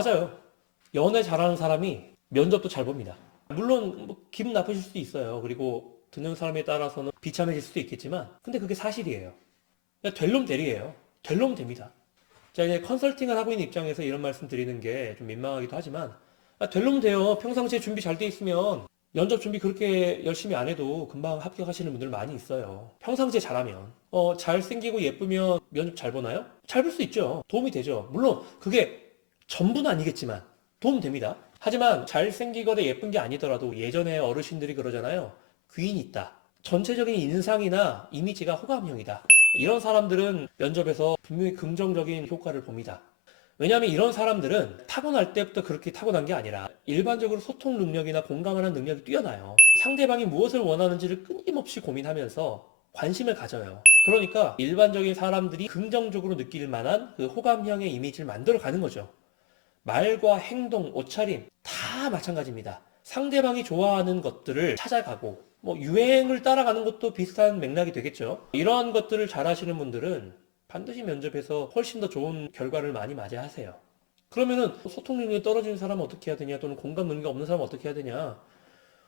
맞아요. 연애 잘하는 사람이 면접도 잘 봅니다. 물론 뭐 기분 나쁘실 수도 있어요. 그리고 듣는 사람에 따라서는 비참해질 수도 있겠지만, 근데 그게 사실이에요. 그냥 될 놈 대리예요. 될 놈 됩니다. 제가 이제 컨설팅을 하고 있는 입장에서 이런 말씀 드리는 게 좀 민망하기도 하지만, 될 놈 돼요. 평상시에 준비 잘 돼 있으면 면접 준비 그렇게 열심히 안 해도 금방 합격하시는 분들 많이 있어요. 평상시에 잘하면. 잘생기고 예쁘면 면접 잘 보나요? 잘 볼 수 있죠. 도움이 되죠. 물론 그게 전부는 아니겠지만 도움 됩니다. 하지만 잘생기거나 예쁜 게 아니더라도 예전에 어르신들이 그러잖아요. 귀인 있다. 전체적인 인상이나 이미지가 호감형이다. 이런 사람들은 면접에서 분명히 긍정적인 효과를 봅니다. 왜냐하면 이런 사람들은 타고날 때부터 그렇게 타고난 게 아니라 일반적으로 소통 능력이나 공감하는 능력이 뛰어나요. 상대방이 무엇을 원하는지를 끊임없이 고민하면서 관심을 가져요. 그러니까 일반적인 사람들이 긍정적으로 느낄 만한 그 호감형의 이미지를 만들어 가는 거죠. 말과 행동, 옷차림 다 마찬가지입니다. 상대방이 좋아하는 것들을 찾아가고 뭐 유행을 따라가는 것도 비슷한 맥락이 되겠죠. 이런 것들을 잘 하시는 분들은 반드시 면접에서 훨씬 더 좋은 결과를 많이 맞이하세요. 그러면은 소통 능력이 떨어지는 사람은 어떻게 해야 되냐, 또는 공감 능력이 없는 사람은 어떻게 해야 되냐.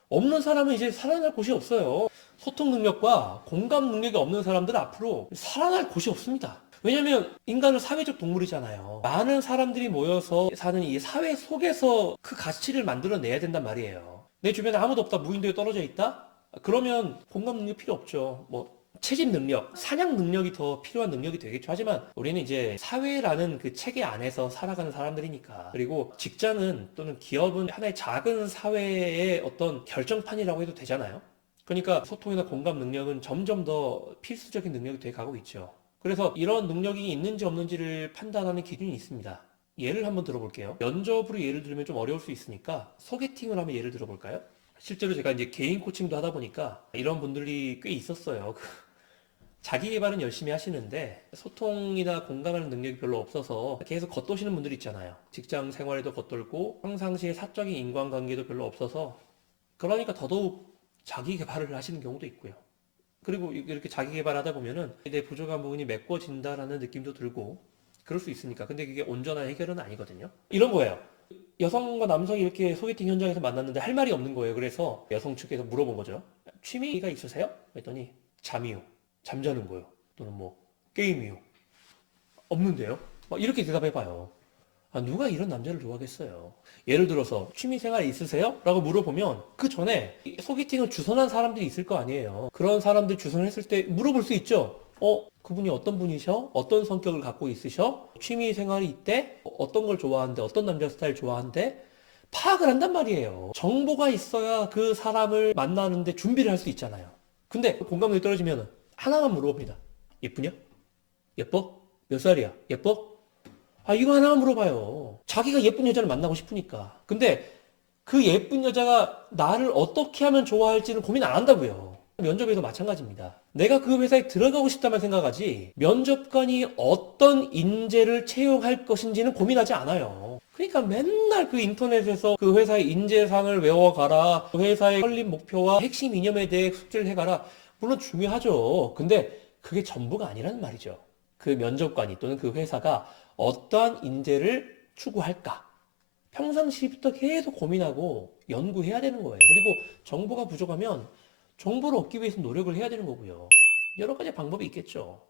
없는 사람은 이제 살아날 곳이 없어요. 소통 능력과 공감 능력이 없는 사람들은 앞으로 살아날 곳이 없습니다. 왜냐면 인간은 사회적 동물이잖아요. 많은 사람들이 모여서 사는 이 사회 속에서 그 가치를 만들어내야 된단 말이에요. 내 주변에 아무도 없다, 무인도에 떨어져 있다? 그러면 공감 능력 필요 없죠. 뭐 채집 능력, 사냥 능력이 더 필요한 능력이 되겠죠. 하지만 우리는 이제 사회라는 그 체계 안에서 살아가는 사람들이니까. 그리고 직장은 또는 기업은 하나의 작은 사회의 어떤 결정판이라고 해도 되잖아요. 그러니까 소통이나 공감 능력은 점점 더 필수적인 능력이 돼 가고 있죠. 그래서 이런 능력이 있는지 없는지를 판단하는 기준이 있습니다. 예를 한번 들어볼게요. 면접으로 예를 들면 좀 어려울 수 있으니까 소개팅을 한번 예를 들어볼까요? 실제로 제가 이제 개인 코칭도 하다 보니까 이런 분들이 꽤 있었어요. 자기 개발은 열심히 하시는데 소통이나 공감하는 능력이 별로 없어서 계속 겉도시는 분들 있잖아요. 직장 생활에도 겉돌고 평상시에 사적인 인간관계도 별로 없어서 그러니까 더더욱 자기 개발을 하시는 경우도 있고요. 그리고 이렇게 자기 개발하다 보면은 내 부족한 부분이 메꿔진다라는 느낌도 들고 그럴 수 있으니까. 근데 그게 온전한 해결은 아니거든요. 이런 거예요. 여성과 남성이 이렇게 소개팅 현장에서 만났는데 할 말이 없는 거예요. 그래서 여성 측에서 물어본 거죠. 취미가 있으세요? 그랬더니 잠이요. 잠자는 거요. 또는 뭐 게임이요. 없는데요? 막 이렇게 대답해봐요. 누가 이런 남자를 좋아하겠어요? 예를 들어서 취미생활 있으세요? 라고 물어보면 그 전에 소개팅을 주선한 사람들이 있을 거 아니에요. 그런 사람들 주선했을 때 물어볼 수 있죠. 그분이 어떤 분이셔? 어떤 성격을 갖고 있으셔? 취미생활이 있대? 어떤 걸 좋아하는데? 어떤 남자 스타일 좋아하는데? 파악을 한단 말이에요. 정보가 있어야 그 사람을 만나는데 준비를 할 수 있잖아요. 근데 공감력이 떨어지면 하나만 물어봅니다. 예쁘냐? 예뻐? 몇 살이야? 예뻐? 이거 하나만 물어봐요. 자기가 예쁜 여자를 만나고 싶으니까. 근데 그 예쁜 여자가 나를 어떻게 하면 좋아할지는 고민 안 한다고요. 면접에도 마찬가지입니다. 내가 그 회사에 들어가고 싶다만 생각하지 면접관이 어떤 인재를 채용할 것인지는 고민하지 않아요. 그러니까 맨날 그 인터넷에서 그 회사의 인재상을 외워가라, 그 회사의 설립 목표와 핵심 이념에 대해 숙지를 해가라. 물론 중요하죠. 근데 그게 전부가 아니라는 말이죠. 그 면접관이 또는 그 회사가 어떠한 인재를 추구할까? 평상시부터 계속 고민하고 연구해야 되는 거예요. 그리고 정보가 부족하면 정보를 얻기 위해서 노력을 해야 되는 거고요. 여러 가지 방법이 있겠죠.